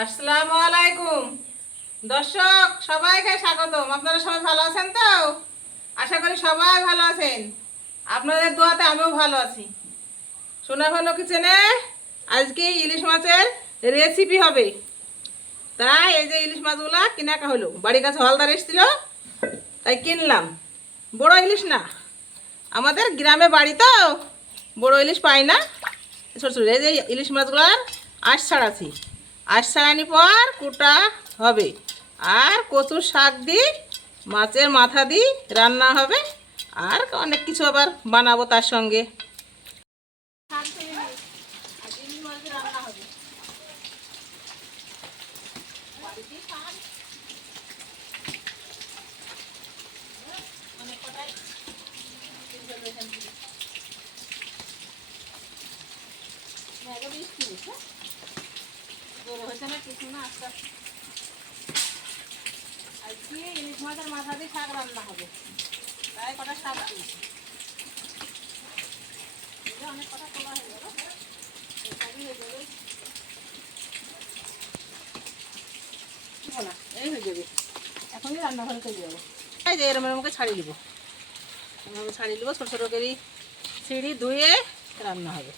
আসসালামু আলাইকুম দর্শক, সবাইকে স্বাগতম। আপনারা সবাই ভালো আছেন তো? আশা করি সবাই ভালো আছেন। আপনাদের দোয়াতে আমিও ভালো আছি। শোনা হলো কিচেনে আজকে ইলিশ মাছের রেসিপি হবে। তাই এই যে ইলিশ মাছগুলা কিনা হলো, বাড়ির কাছে হলদার এসেছিল তাই কিনলাম। বড় ইলিশ না, আমাদের গ্রামে বাড়ি তো বড় ইলিশ পাই না। ছোট ছোট এই যে ইলিশ মাছগুলার আঁশ ছাড়াছি। আঁশ ছাড়ানি পর কুটা হবে, আর কচুর শাক দিয়ে মাছের মাথা দিয়ে রান্না হবে, আর অনেক কিছু আবার বানাবো তার সঙ্গে। রান্না হবে অনেক কটাই হয়েছে না কিছু না। আস্তে আস্তে আজকে ইলিশ মাছের মাথা দিয়ে শাক রান্না হবে, তাই কটা শাক দিয়েছি। অনেক কথা তোলা হয়ে গেল, এই হয়ে যাবে। এখনই রান্নাঘরে চলে যাবো। এই যে এরম এরমকে ছাড়িয়ে নেবো, এরমভাবে ছাড়িয়ে নেবো। ছোটো ছোটো করে সিঁড়ি ধুয়ে রান্না হবে।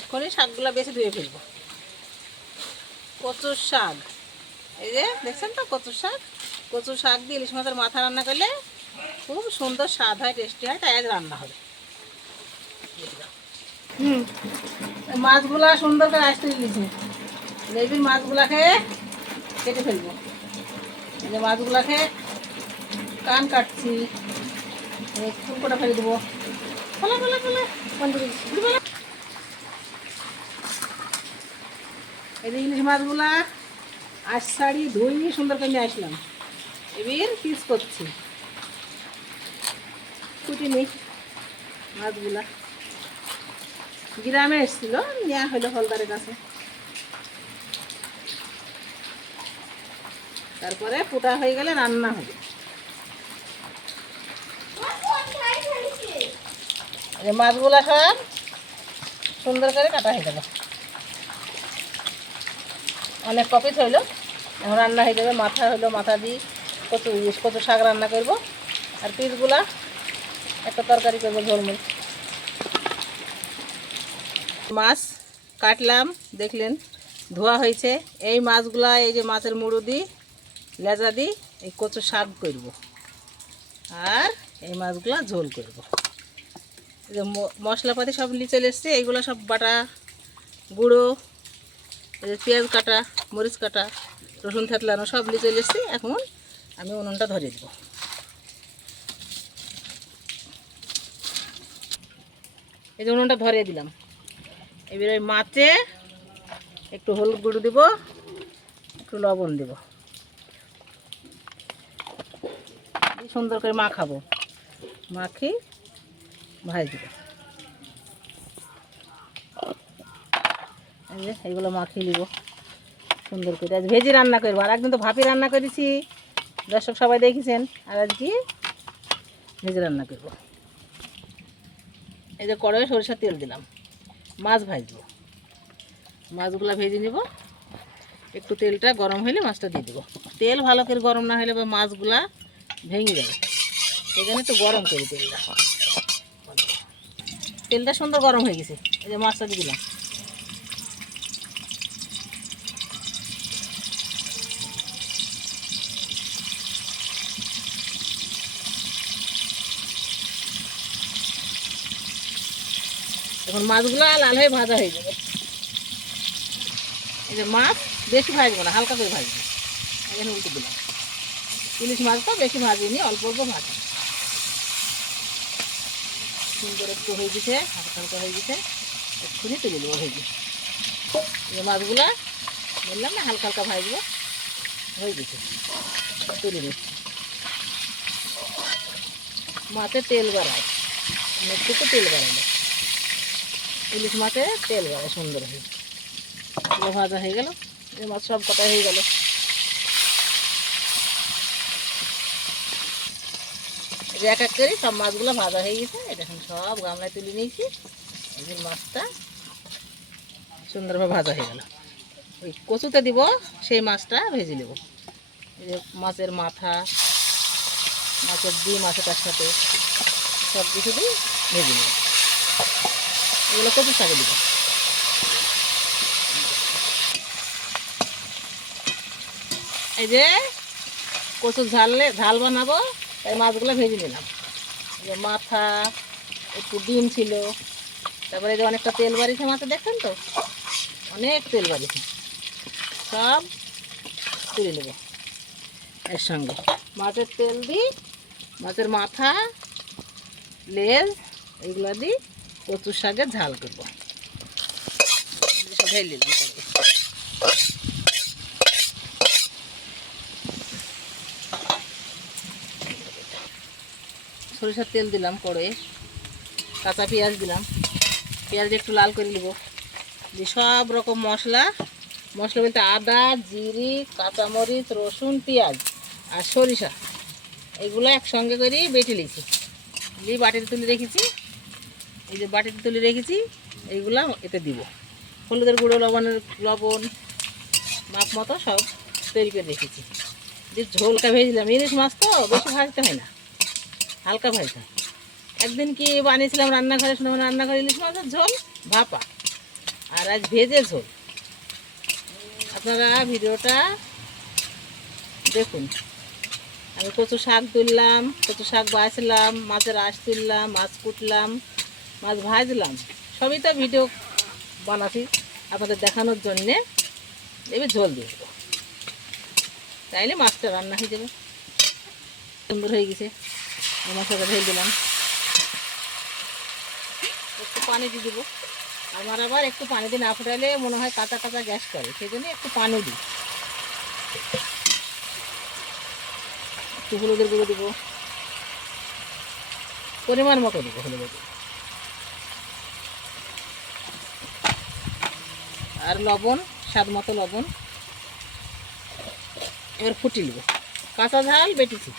এখনই শাকগুলো বেশি ধুয়ে ফেলবো। কচুর শাক, এই যে দেখছেন তো কচুর শাক। কচুর শাক দিয়ে ইলিশ মাছের মাথা রান্না করলে খুব সুন্দর স্বাদ হয়, টেস্টি হয়। তাই আজ রান্না হবে। মাছগুলা সুন্দর করে আসতে দিয়েছি। এই মাছগুলাকে কেটে ফেলবো। এই যে মাছগুলাকে কান কাটছি, ফুলকোটা ফেলে দেবো। এই যে ইলিশ মাছগুলা আঁশ ছাড়ি ধুই সুন্দর করে নিয়ে আসলাম। এবার পিস করছি, কুটি নেই। মাছগুলা গ্রামে এসেছিল, নেওয়া হলো হলদারের কাছে। তারপরে পোটা হয়ে গেলে রান্না হবে। মাছগুলা সব সুন্দর করে কাটা হয়ে গেল, অনেক কপিস হইলো। এখন রান্না হয়ে যাবে। মাথা হইলো, মাথা দিয়ে কচু শাক রান্না করব, আর পিসগুলা একটা তরকারি করবো ঝোলমুল। মাছ কাটলাম, দেখলেন ধোয়া হয়েছে। এই মাছগুলা এই যে মাছের মুড়ো দিই, লেজা দিই এই কচু শাক করব, আর এই মাছগুলা ঝোল করব। এই যে মশলাপাতি সব নিয়ে চলে এসছে। এইগুলো সব বাটা গুঁড়ো, এই যে পেঁয়াজ কাটা, মরিচ কাটা, রসুন থেতলানো সব নিয়ে চলে এসছে। এখন আমি উনুনটা ধরিয়ে দেবো। এই যে উনুনটা ধরিয়ে দিলাম। এবার ওই মাছে একটু হলুদ গুঁড়ো দিব, একটু লবণ দেব, সুন্দর করে মাখাবো। মাখি ভাই দেবো। এই যে এইগুলো মাখিয়ে নিব সুন্দর করে। আজ ভেজে রান্না করবো, আর একদিন তো ভাপি রান্না করেছি, দর্শক সবাই দেখেছেন। আর আজকে ভেজে রান্না করবো। এই যে কড়াইয়ে সরিষার তেল দিলাম, মাছ ভাজবো। মাছগুলো ভেজে নিব। একটু তেলটা গরম হলে মাছটা দিয়ে দেবো। তেল ভালো করে গরম না হলে বা মাছগুলা ভেঙে যাবে, সেই জন্য একটু গরম করি তেলটা। তেলটা সুন্দর গরম হয়ে গেছে। এই যে মাছটা দিয়ে দিলাম। এখন মাছগুলো লাল হয়ে ভাজা হয়ে যাবে। এই যে মাছ বেশি ভাজবো না, হালকা করে ভাজবো। এখানে উল্টে দিলাম। ইলিশ মাছটা বেশি ভাজিনি, অল্প অল্প ভাজি। সুন্দর একটু হয়ে গেছে, হালকা হালকা হয়ে গেছে। এক্ষুনি তুলে দেবো ভেজে। এই যে মাছগুলা বললাম না হালকা হালকা ভাজবো, হয়ে গেছে, তুলে নিচ্ছি। মাছের তেল বাড়ায়, অনেকটুকু তেল বাড়ালো। ইলিশ মাছে তেল বাড়ায় সুন্দর হয়ে। ভাজা হয়ে গেল, এই মাছ সব কটা হয়ে গেল। এক এক করে সব মাছগুলো ভাজা হয়ে গেছে। এটা এখন সব গামলায় তুলে নিয়েছি। এই মাছটা সুন্দরভাবে ভাজা হয়ে গেল। ওই কচুতে দিব, সেই মাছটা ভেজে নেব। এই যে মাছের মাথা, মাছের ডিম আছে তার সাথে, সব কিছু দিয়ে ভেজে নেব। এগুলো কচুর শাকে দিব। এই যে কচুর ঝাল বানাবো, তাই মাছগুলো ভেজে নিলাম। এই যে মাথা, একটু ডিম ছিল, তারপরে এই যে অনেকটা তেল বাড়িছে মাছে, দেখছেন তো অনেক তেল বাড়িছে। সব তুলে নেব এর সঙ্গে। মাছের তেল দিই, মাছের মাথা, লেজ, এইগুলো দিই কচুর শাকের ঝাল করবো। ঢেলে দিলাম। সরিষার তেল দিলাম কড়াইয়ে, কাঁচা পেঁয়াজ দিলাম, পেঁয়াজ একটু লাল করে নেব। দিয়ে সব রকম মশলা বলতে আদা, জিরে, কাঁচামরিচ, রসুন, পেঁয়াজ আর সরিষা, এগুলো একসঙ্গে করে বেটে নিয়েছি। দিয়ে বাটিতে তুলে রেখেছি। এই যে বাটিতে তুলে রেখেছি, এইগুলো এতে দিব। হলুদের গুঁড়ো, লবণ মাপ মতো সব তৈরি করে রেখেছি। দিয়ে ঝোলটা ভেজলাম। ইলিশ মাছ তো বেশি ভাজতে হয় না, হালকা ভাজতে হয়। একদিন কি বানিয়েছিলাম রান্নাঘরে, শুনে রান্নাঘরে ইলিশ মাছের ঝোল ভাপা, আর আজ ভেজে ঝোল। আপনারা ভিডিওটা দেখুন। আমি কচু শাক তুললাম, কচু শাক বাছলাম, মাছের আঁশ তুললাম, মাছ কুটলাম, মাছ ভাজলাম, সবই তো ভিডিও বানাচ্ছি আপনাদের দেখানোর জন্যে। এবার ঝোল দিয়ে দেবো, তাইলে মাছটা রান্না হয়ে যাবে। সুন্দর হয়ে গেছে। মশলাটা ঢেলে দিলাম, একটু পানি দিয়ে দেবো। আমার আবার একটু পানি দিয়ে না ফোটালে মনে হয় কাঁচা কাঁচা গ্যাস করে, সেই জন্য একটু পানি দিই। একটু হলুদের গুঁড়ো দেবো, পরিমাণ মতো দেবো হলুদের গুঁড়ো, আর লবণ, স্বাদ মতো লবণ। এবার ফুটিয়ে নেব। কাঁচা ঝাল বেটেছি,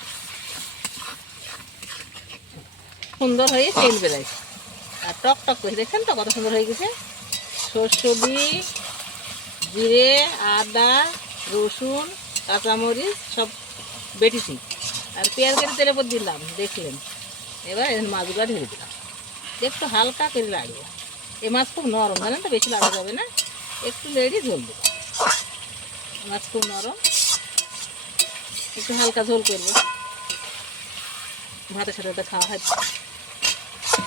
সুন্দর হয়ে তেল বেরোয় আর টক টক করে, দেখছেন তো কত সুন্দর হয়ে গেছে। সর্ষ দিয়ে, জিরে, আদা, রসুন, কাঁচামরিচ সব বেটেছি, আর পেঁয়াজ কেটে তেলের উপর দিলাম, দেখলেন। এবার এখানে মাছগুলো ঢেলে দিলাম, একটু হালকা করে লাগবে। এই মাছ খুব নরম, জানেন তো, বেশি লাগা যাবে না, একটু লেড়ি ঝোল দেবো। মাছ খুব নরম, একটু হালকা ঝোল করবো, ভাতের সাথে তো খাওয়া হয়।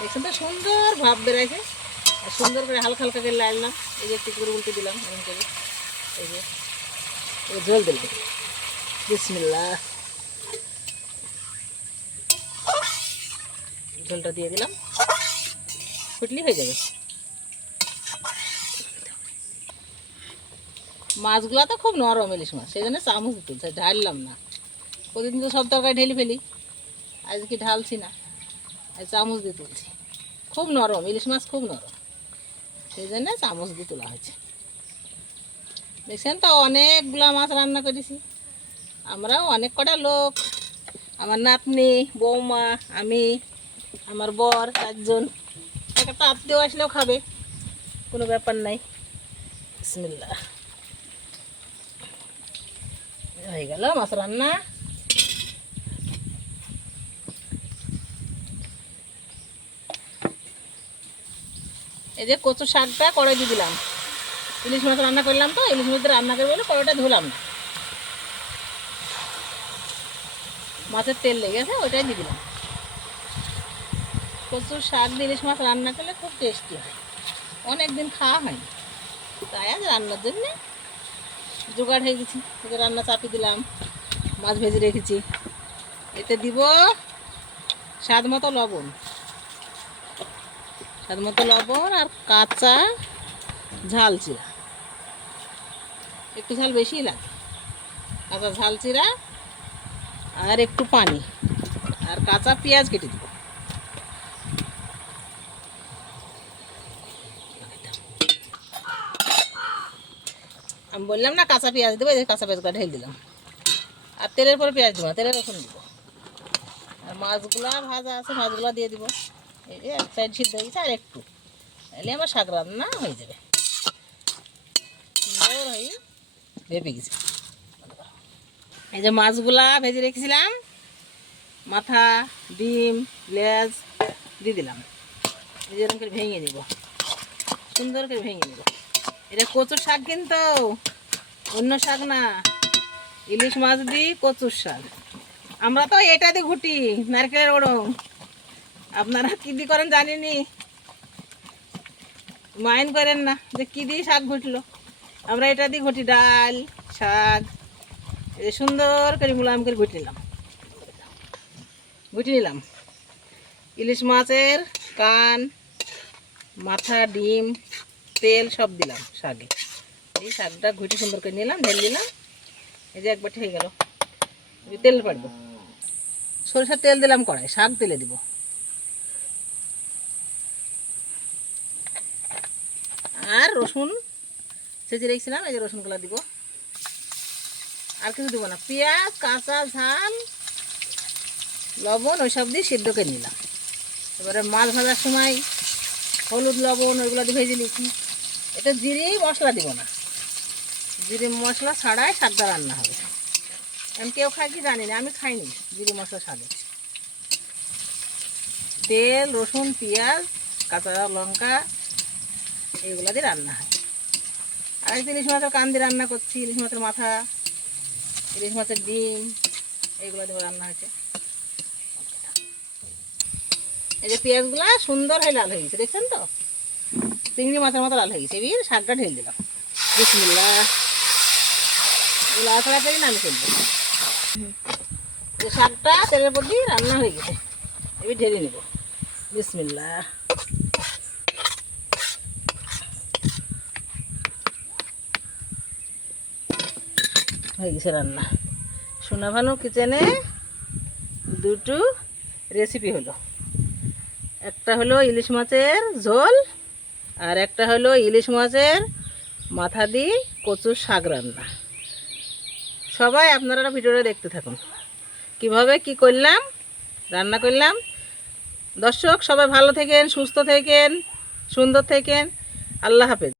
দেখছেন তো সুন্দর ভাব বেড়াইছে, আর সুন্দর করে হালকা হালকা করে লাগলাম। এই যে একটু করে উল্টে দিলাম এরকম করে। এই যে ঝোল দিলাম, বিসমিল্লাহ। ঝোলটা দিয়ে দিলাম, ফুটলি হয়ে যাবে। মাছগুলো তো খুব নরম ইলিশ মাছ, সেই জন্য চামচ তুলছে, ঢাললাম না। প্রতিদিন তো সব তরকারি ঢেলে ফেলি, আজকে ঢালছি না, আজ চামচ দিয়ে তুলছি। খুব নরম ইলিশ মাছ, খুব নরম, সেই জন্য চামচ দিয়ে তোলা হয়েছে। দেখছেন তো অনেকগুলা মাছ রান্না করেছি, আমরাও অনেক কটা লোক, আমার নাতনি, বৌমা, আমি, আমার বর, 4 জন। একটা আত্মীয় আসলেও খাবে, কোনো ব্যাপার নাই। বিসমিল্লাহ, হয়ে গেল মাছ রান্না। এই যে কচু শাকটা কড়াই দিয়ে দিলাম। ইলিশ মাছ রান্না করলাম তো, ইলিশ মাছ রান্না করে বলে কড়াইটা ধুলাম না, মাছের তেল লেগে গেছে, ওইটাই দিয়ে দিলাম। কচুর শাক দিয়ে ইলিশ মাছ রান্না করলে খুব টেস্টি হয়, অনেক দিন খাওয়া হয়নি, তাই আজ রান্নার জন্যে জোগাড় হয়ে গেছি। ওকে রান্না চাপিয়ে দিলাম, মাছ ভেজে রেখেছি। এতে দিব স্বাদ মতো লবণ, স্বাদ মতো লবণ আর কাঁচা ঝাল চিরা, একটু ঝাল বেশিই লাগে। কাঁচা ঝাল চিরা আর একটু পানি আর কাঁচা পেঁয়াজ কেটে দিব। আমি বললাম না কাঁচা পেঁয়াজ দেবো, এই কাঁচা পেঁয়াজগুলো ঢেলে দিলাম। আর তেলের পরে পেঁয়াজ দেবো না, তেলের রসুন দিব। আর মাছগুলো ভাজা আছে, মাছগুলো দিয়ে দিব। এই যে এক সাইড সিদ্ধ হয়ে গেছে, আর একটু, তাহলে আমার শাক রান্না হয়ে যাবে। সুন্দর হয়ে ভেপে গেছে। এই যে মাছগুলা ভেজে রেখেছিলাম, মাথা, ডিম, লেজ দিয়ে দিলাম। এই যেরকম করে ভেঙে নিব, সুন্দর করে ভেঙে নিব। এটা কচুর শাক, কিন্তু অন্য শাক না, ইলিশ মাছ দিয়ে কচুর শাক। আমরা তো এটা দিয়ে ঘুটি, নারকেলের ওড়ং। আপনারা কী দিয়ে করেন জানিনি, মাইন্ড করেন না যে কী দিয়ে শাক ঘুটলো। আমরা এটা দিয়ে ঘুটি, ডাল, শাক। এই সুন্দর করে মুলায়ম করে ঘুটি নিলাম। ইলিশ মাছের কান, মাথা, ডিম, তেল সব দিলাম শাকে। এই শাকটা ঘুটি সুন্দর করে নিলাম, ঢেলে দিলাম। এই যে একবার হয়ে গেল। তেল পাড়বো, সরিষার তেল দিলাম কড়াই, শাক তেলে দিব। আর রসুন ছেঁচে রেখেছিলাম, এই যে রসুনগুলো দিব। আর কিছু দিব না, পেঁয়াজ, কাঁচা ঝাল, লবণ ওইসব দিয়ে সিদ্ধ করে নিলাম। এবারে মাছ ভাজার সময় হলুদ, লবণ ওইগুলো দিয়ে ভেজে নিচ্ছি। এটা জিরে মশলা দিব না, জিরে মশলা ছাড়াই শাকটা রান্না হবে। আমি কেউ খাই কি জানি না, আমি খাইনি জিরে মশলা ছাড়ে। তেল, রসুন, পেঁয়াজ, কাঁচা লঙ্কা এইগুলো দিয়ে রান্না হয়। আর ইলিশ মাছের কান দিয়ে রান্না করছি, ইলিশ মাছের মাথা, ইলিশ মাছের ডিম, এইগুলো দিয়ে রান্না হয়েছে। এই যে পেঁয়াজগুলো সুন্দর হয়ে লাল হয়ে গেছে, দেখছেন তো, চিংড়ি মাছের মতো লাল হয়ে গেছে। এবার শাকটা ঢেলে দিলাম। বিসমিল্লাহ, লাল তাড়াতাড়ি নামে ফেলবো। যে শাকটা তেলের উপর দিয়ে রান্না হয়ে গেছে, এবার ঢেলে নেব। বিসমিল্লাহ। হয়ে গেছে রান্না। সোনা ভানু কিচেনে দুটো রেসিপি হলো, একটা হলো ইলিশ মাছের ঝোল, আর একটা হলো ইলিশ মাছের মাথা দিয়ে কচুর শাক রান্না। সবাই আপনারা ভিডিওটা দেখতে থাকুন, কিভাবে কি করলাম, রান্না করলাম। দর্শক সবাই ভালো থাকেন, সুস্থ থাকেন, সুন্দর থাকেন। আল্লাহ হাফেজ।